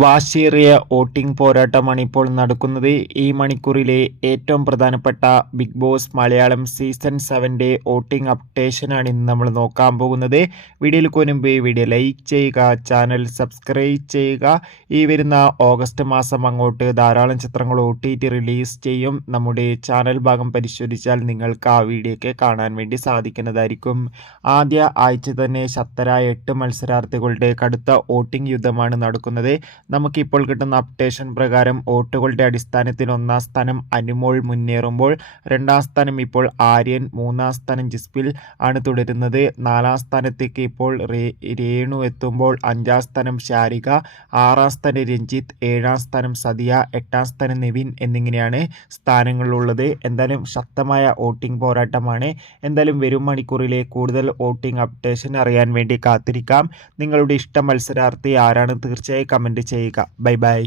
വാശിയേറിയ വോട്ടിംഗ് പോരാട്ടമാണ് ഇപ്പോൾ നടക്കുന്നത്. ഈ മണിക്കൂറിലെ ഏറ്റവും പ്രധാനപ്പെട്ട Bigg Boss Malayalam season 7 voting അപ്ഡേഷനാണ് ഇന്ന് നമ്മൾ നോക്കാൻ പോകുന്നത്. വീഡിയോയിൽ മുൻപ് വീഡിയോ ലൈക്ക് ചെയ്യുക, ചാനൽ സബ്സ്ക്രൈബ് ചെയ്യുക. ഈ വരുന്ന ഓഗസ്റ്റ് മാസം അങ്ങോട്ട് ധാരാളം ചിത്രങ്ങൾ OTT റിലീസ് ചെയ്യും. നമ്മുടെ ചാനൽ ഭാഗം പരിശോധിച്ചാൽ നിങ്ങൾക്ക് ആ വീഡിയോ ഒക്കെ കാണാൻ വേണ്ടി സാധിക്കുന്നതായിരിക്കും. ആദ്യ ആഴ്ച തന്നെ ശക്തരായ 8 മത്സരാർത്ഥികളുടെ കടുത്ത വോട്ടിംഗ് യുദ്ധമാണ് നടക്കുന്നത്. നമുക്കിപ്പോൾ കിട്ടുന്ന അപ്ഡേഷൻ പ്രകാരം വോട്ടുകളുടെ അടിസ്ഥാനത്തിൽ 1-ാം സ്ഥാനം അനുമോൾ മുന്നേറുമ്പോൾ 2-ാം സ്ഥാനം ഇപ്പോൾ ആര്യൻ, 3-ാം സ്ഥാനം ജിസ്പിൽ ആണ് തുടരുന്നത്. 4-ാം സ്ഥാനത്തേക്ക് ഇപ്പോൾ രേണു എത്തുമ്പോൾ 5-ാം സ്ഥാനം ശാരിക, 6-ാം സ്ഥാനം രഞ്ജിത്ത്, 7-ാം സ്ഥാനം സതിയ, 8-ാം സ്ഥാനം നിവിൻ എന്നിങ്ങനെയാണ് സ്ഥാനങ്ങളുള്ളത്. എന്തായാലും ശക്തമായ വോട്ടിംഗ് പോരാട്ടമാണ്. എന്തായാലും വരും മണിക്കൂറിലെ കൂടുതൽ വോട്ടിംഗ് അപ്ഡേഷൻ അറിയാൻ വേണ്ടി കാത്തിരിക്കാം. നിങ്ങളുടെ ഇഷ്ട മത്സരാർത്ഥി ആരാണ് തീർച്ചയായും കമൻറ്റ് ചെയ്യുക. Bye bye.